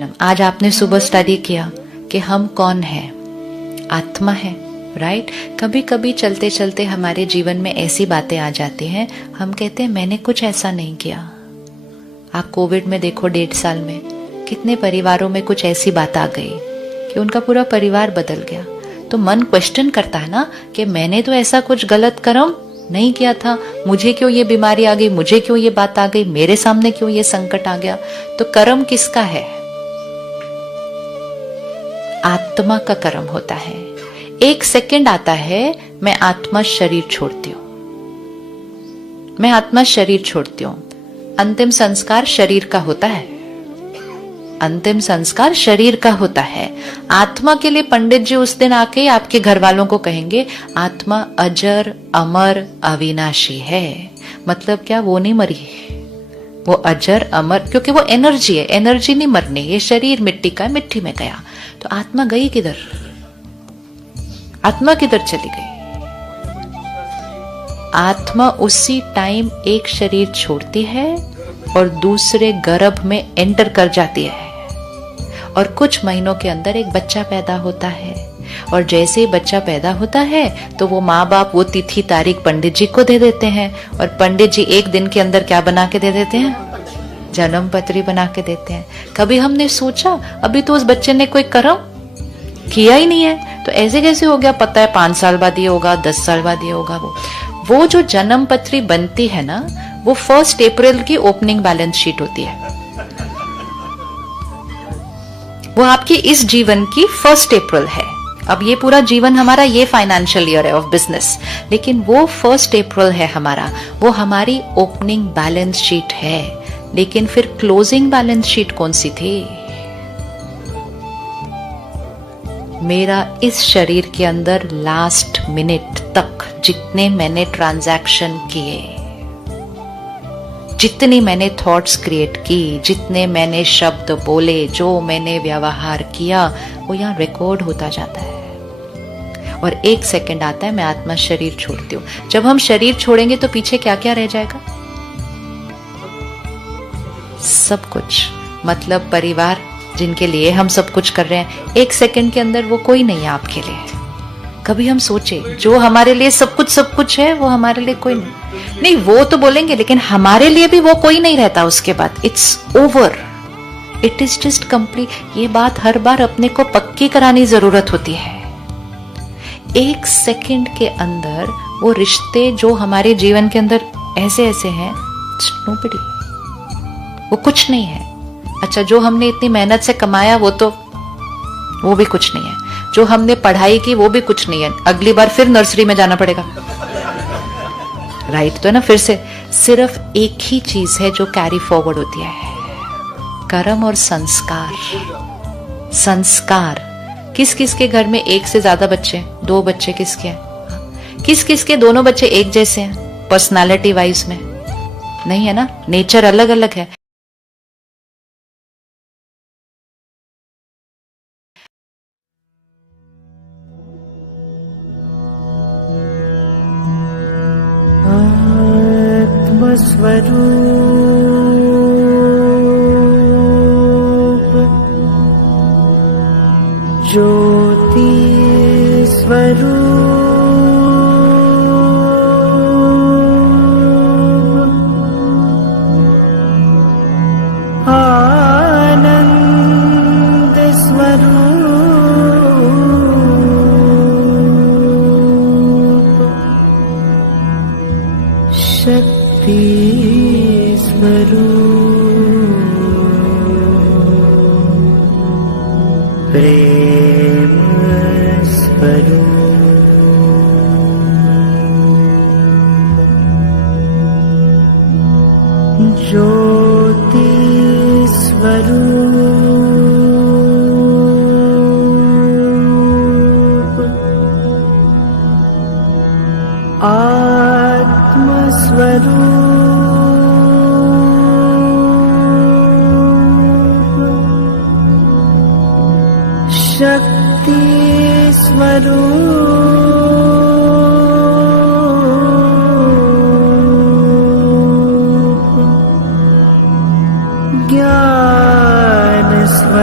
आज आपने सुबह स्टडी किया कि हम कौन हैं, आत्मा है, राइट। कभी कभी चलते चलते हमारे जीवन में ऐसी बातें आ जाती हैं, हम कहते हैं मैंने कुछ ऐसा नहीं किया। आप कोविड में देखो, 1.5 साल में कितने परिवारों में कुछ ऐसी बात आ गई कि उनका पूरा परिवार बदल गया। तो मन क्वेश्चन करता है ना कि मैंने तो ऐसा कुछ गलत कर्म नहीं किया था, मुझे क्यों ये बीमारी आ गई, मुझे क्यों ये बात आ गई, मेरे सामने क्यों ये संकट आ गया। तो कर्म किसका है? आत्मा का कर्म होता है। एक सेकंड आता है, मैं आत्मा शरीर छोड़ती हूं, मैं आत्मा शरीर छोड़ती हूं। अंतिम संस्कार शरीर का होता है, अंतिम संस्कार शरीर का होता है। आत्मा के लिए पंडित जी उस दिन आके आपके घर वालों को कहेंगे आत्मा अजर अमर अविनाशी है। मतलब क्या? वो नहीं मरी, वो अजर अमर, क्योंकि वो एनर्जी है, एनर्जी नहीं मरनी। ये शरीर मिट्टी का है, मिट्टी में गया। तो आत्मा गई किधर? आत्मा किधर चली गई? आत्मा उसी टाइम एक शरीर छोड़ती है और दूसरे गर्भ में एंटर कर जाती है, और कुछ महीनों के अंदर एक बच्चा पैदा होता है। और जैसे ही बच्चा पैदा होता है तो वो माँ बाप वो तिथि तारीख पंडित जी को दे देते हैं, और पंडित जी 1 दिन के अंदर क्या बना के दे देते हैं? जन्म पत्री बना के देते हैं। कभी हमने सोचा अभी तो उस बच्चे ने कोई कर्म किया ही नहीं है, तो ऐसे कैसे हो गया? पता है 5 साल बाद ये होगा, 10 साल बाद ये होगा। वो जो जन्म पत्री बनती है ना, वो 1 अप्रैल की ओपनिंग बैलेंस शीट होती है। वो आपकी इस जीवन की 1 अप्रैल है। अब ये पूरा जीवन हमारा ये फाइनेंशियल ईयर है ऑफ बिजनेस, लेकिन वो 1 अप्रैल है हमारा, वो हमारी ओपनिंग बैलेंस शीट है। लेकिन फिर क्लोजिंग बैलेंस शीट कौन सी थी? मेरा इस शरीर के अंदर लास्ट मिनट तक जितने मैंने ट्रांजैक्शन किए, जितनी मैंने थॉट्स क्रिएट की, जितने मैंने शब्द बोले, जो मैंने व्यवहार किया, वो यहाँ रिकॉर्ड होता जाता है। और 1 सेकंड आता है, मैं आत्मा शरीर छोड़ती हूँ। जब हम शरीर छोड़ेंगे तो पीछे क्या क्या रह जाएगा? सब कुछ। मतलब परिवार जिनके लिए हम सब कुछ कर रहे हैं, 1 सेकंड के अंदर वो कोई नहीं है आपके लिए। कभी हम सोचे जो हमारे लिए सब कुछ है, वो हमारे लिए कोई नहीं। वो तो बोलेंगे, लेकिन हमारे लिए भी वो कोई नहीं रहता उसके बाद। It's over, it is just complete. ये बात हर बार अपने को पक्की करानी जरूरत होती है। 1 सेकंड के अंदर वो रिश्ते जो हमारे जीवन के अंदर ऐसे ऐसे हैं, नोबडी, वो कुछ नहीं है। अच्छा, जो हमने इतनी मेहनत से कमाया वो भी कुछ नहीं है। जो हमने पढ़ाई की वो भी कुछ नहीं है। अगली बार फिर नर्सरी में जाना पड़ेगा, राइट? तो है ना, फिर से सिर्फ एक ही चीज है जो कैरी फॉरवर्ड होती है, कर्म और संस्कार। संस्कार। किस किस के घर में 1 से ज्यादा बच्चे, 2 बच्चे किसके हैं? किस किस के दोनों बच्चे एक जैसे हैं पर्सनालिटी वाइज में? नहीं है ना, नेचर अलग अलग है। स्वरूप ज्योति स्वरूप आनंद स्वरूप शक्ति स्वरूप प्रेम स्वरूप ज्योति स्वरूप आत्म स्वरूप शक्ति स्वरूप ज्ञान स्वरूप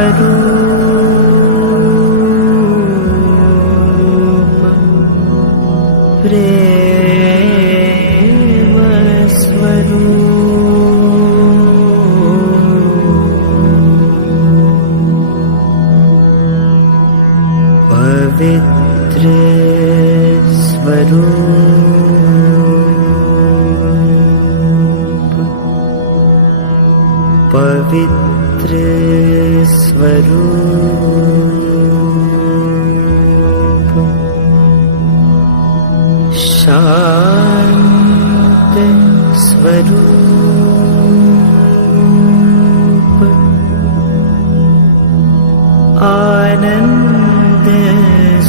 प्रेम स्वरूप पवित्र स्वरूप पवित्र स्वरूप शांत स्वरूप आनंद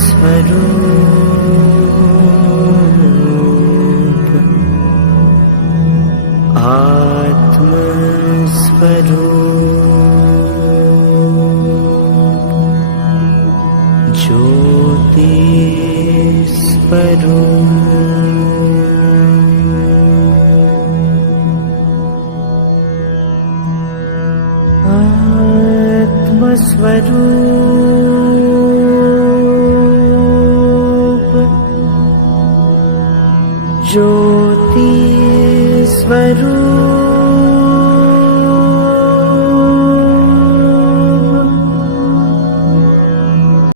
स्वरूप आत्म स्वरूप ज्योति आत्मस्वरूप ज्योति स्वरूप